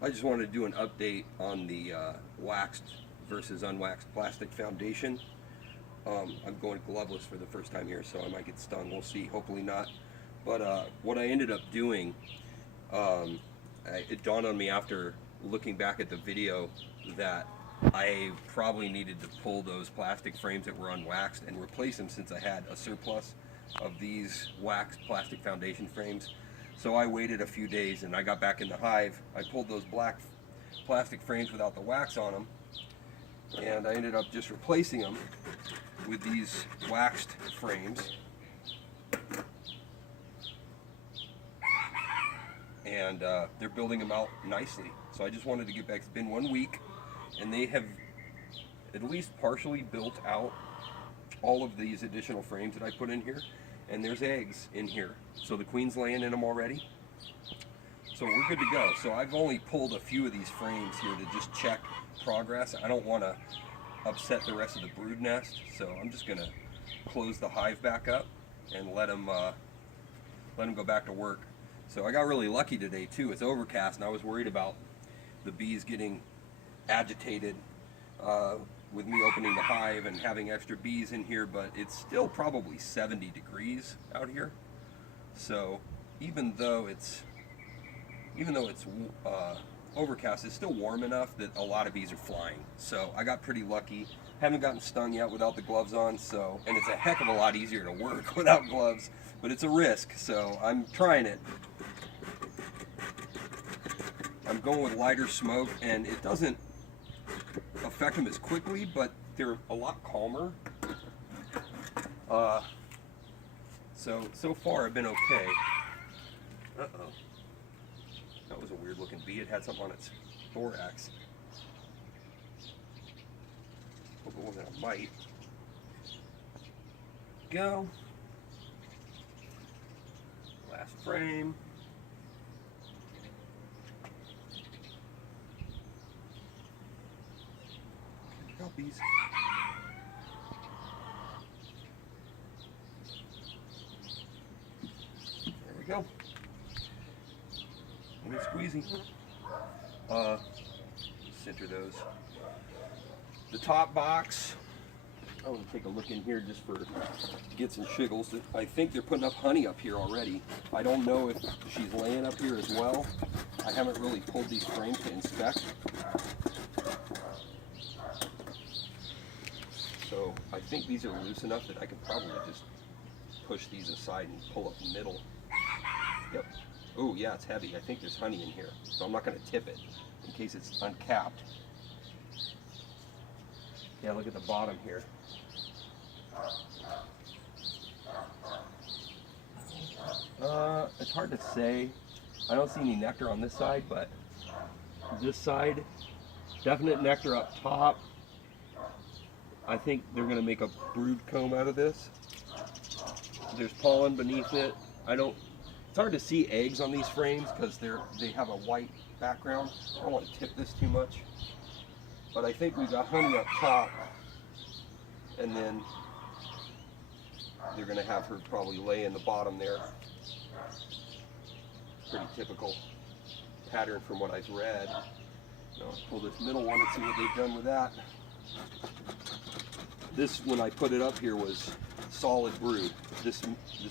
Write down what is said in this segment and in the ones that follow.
I just wanted to do an update on the waxed versus unwaxed plastic foundation. I'm going gloveless for the first time here, so I might get stung. We'll see. Hopefully not. But what I ended up doing, it dawned on me after looking back at the video that I probably needed to pull those plastic frames that were unwaxed and replace them, since I had a surplus of these waxed plastic foundation frames. So I waited a few days and I got back in the hive. I pulled those black plastic frames without the wax on them, and I ended up just replacing them with these waxed frames. And they're building them out nicely. So I just wanted to get back. It's been 1 week and they have at least partially built out all of these additional frames that I put in here, and there's eggs in here, so the queen's laying in them already, so we're good to go. So I've only pulled a few of these frames here to just check progress. I don't want to upset the rest of the brood nest, so I'm just gonna close the hive back up and let them go back to work. So I got really lucky today too. It's overcast and I was worried about the bees getting agitated with me opening the hive and having extra bees in here, but it's still probably 70 degrees out here. So even though it's overcast, it's still warm enough that a lot of bees are flying. So I got pretty lucky. Haven't gotten stung yet without the gloves on, so, and it's a heck of a lot easier to work without gloves, but it's a risk, so I'm trying it. I'm going with lighter smoke, and it doesn't affect them as quickly, but they're a lot calmer. So far I've been okay. Uh-oh. That was a weird looking bee. It had something on its thorax. Hope it wasn't a mite. Go. Last frame. Bees. There we go. A little squeezy. Center those. The top box. I want to take a look in here just to get some shiggles. I think they're putting up honey up here already. I don't know if she's laying up here as well. I haven't really pulled these frames to inspect. So I think these are loose enough that I could probably just push these aside and pull up the middle. Yep. Oh yeah, it's heavy. I think there's honey in here, so I'm not going to tip it in case it's uncapped. Yeah, look at the bottom here. It's hard to say. I don't see any nectar on this side, but this side, definite nectar up top. I think they're going to make a brood comb out of this. There's pollen beneath it. It's hard to see eggs on these frames because they have a white background. I don't want to tip this too much. But I think we got honey up top, and then they're going to have her probably lay in the bottom there. Pretty typical pattern from what I've read. Now I'll pull this middle one and see what they've done with that. This, when I put it up here, was solid brood, this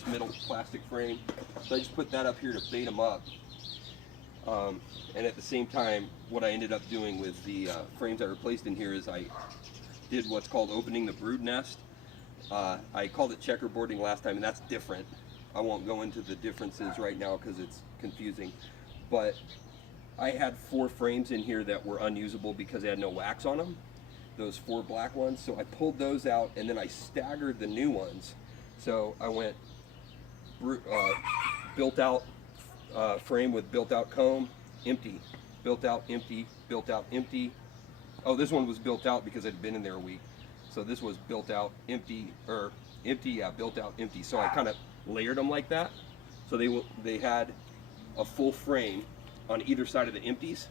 middle plastic frame. So I just put that up here to bait them up. And at the same time, what I ended up doing with the frames I replaced in here is I did what's called opening the brood nest. I called it checkerboarding last time, and that's different. I won't go into the differences right now because it's confusing. But I had 4 frames in here that were unusable because they had no wax on them. Those 4 black ones, so I pulled those out and then I staggered the new ones. So I went built out frame with built out comb, empty, built out, empty, built out, empty. Oh, this one was built out because it had been in there a week. So this was built out, empty, or empty, yeah, built out, empty. So I kind of layered them like that. So they had a full frame on either side of the empties,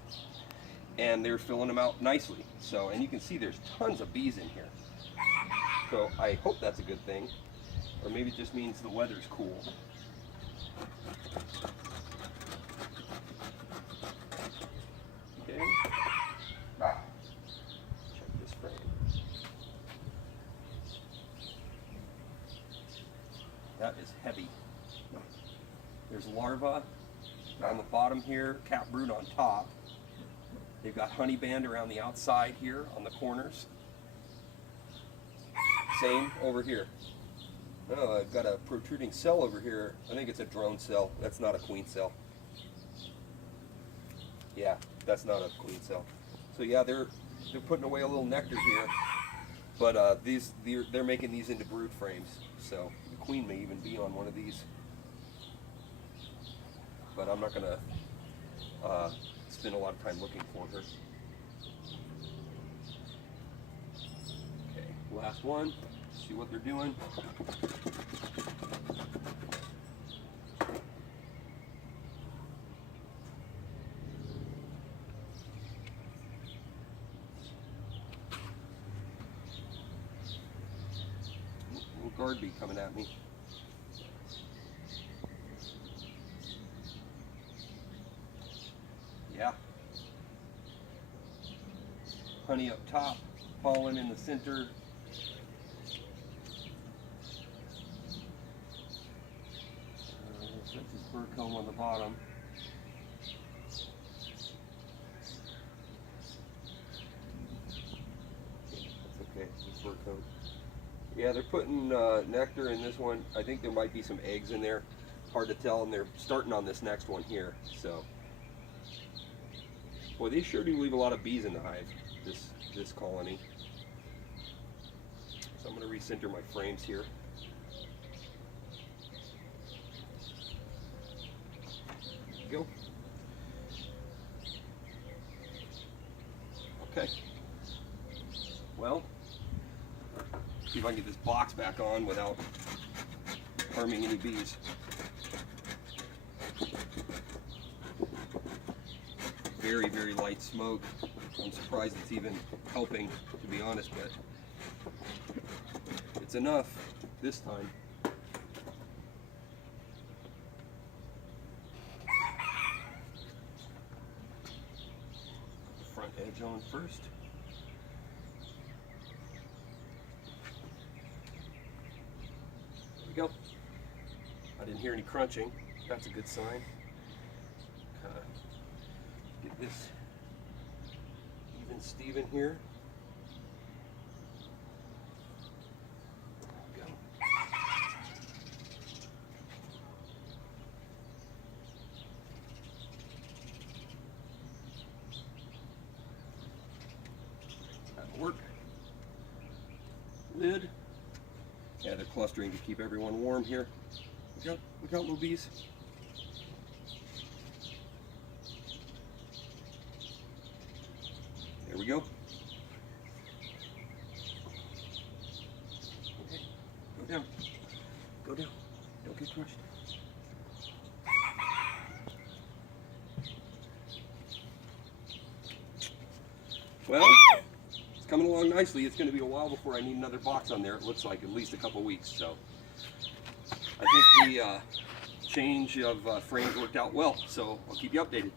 and they're filling them out nicely. So, and you can see there's tons of bees in here. So I hope that's a good thing, or maybe it just means the weather's cool. larvae on the bottom here, cap brood on top. They've got honey band around the outside here on the corners. Same over here. Oh, I've got a protruding cell over here. I think it's a drone cell. That's not a queen cell. Yeah, that's not a queen cell. So yeah, they're putting away a little nectar here, but they're making these into brood frames. So the queen may even be on one of these, but I'm not gonna spend a lot of time looking for her. Okay, last one. See what they're doing. Little guard bee coming at me. Yeah. Honey up top, pollen in the center. That's his fur comb on the bottom. That's okay, his fur coat. Yeah, they're putting nectar in this one. I think there might be some eggs in there. Hard to tell, and they're starting on this next one here. So, boy, they sure do leave a lot of bees in the hive, this colony. So I'm going to recenter my frames here. Go. Okay. Well, see if I can get this box back on without harming any bees. Very, very light smoke. I'm surprised it's even helping, to be honest, but it's enough this time. Edge on first. There we go. I didn't hear any crunching. That's a good sign. Get this even Steven here. There we go. Work. Lid. Yeah, they're clustering to keep everyone warm here. Look out, little bees. There we go. Okay, go down. Go down. Don't get crushed. Well, coming along nicely. It's going to be a while before I need another box on there. It looks like at least a couple weeks. So I think the change of frames worked out well. So I'll keep you updated.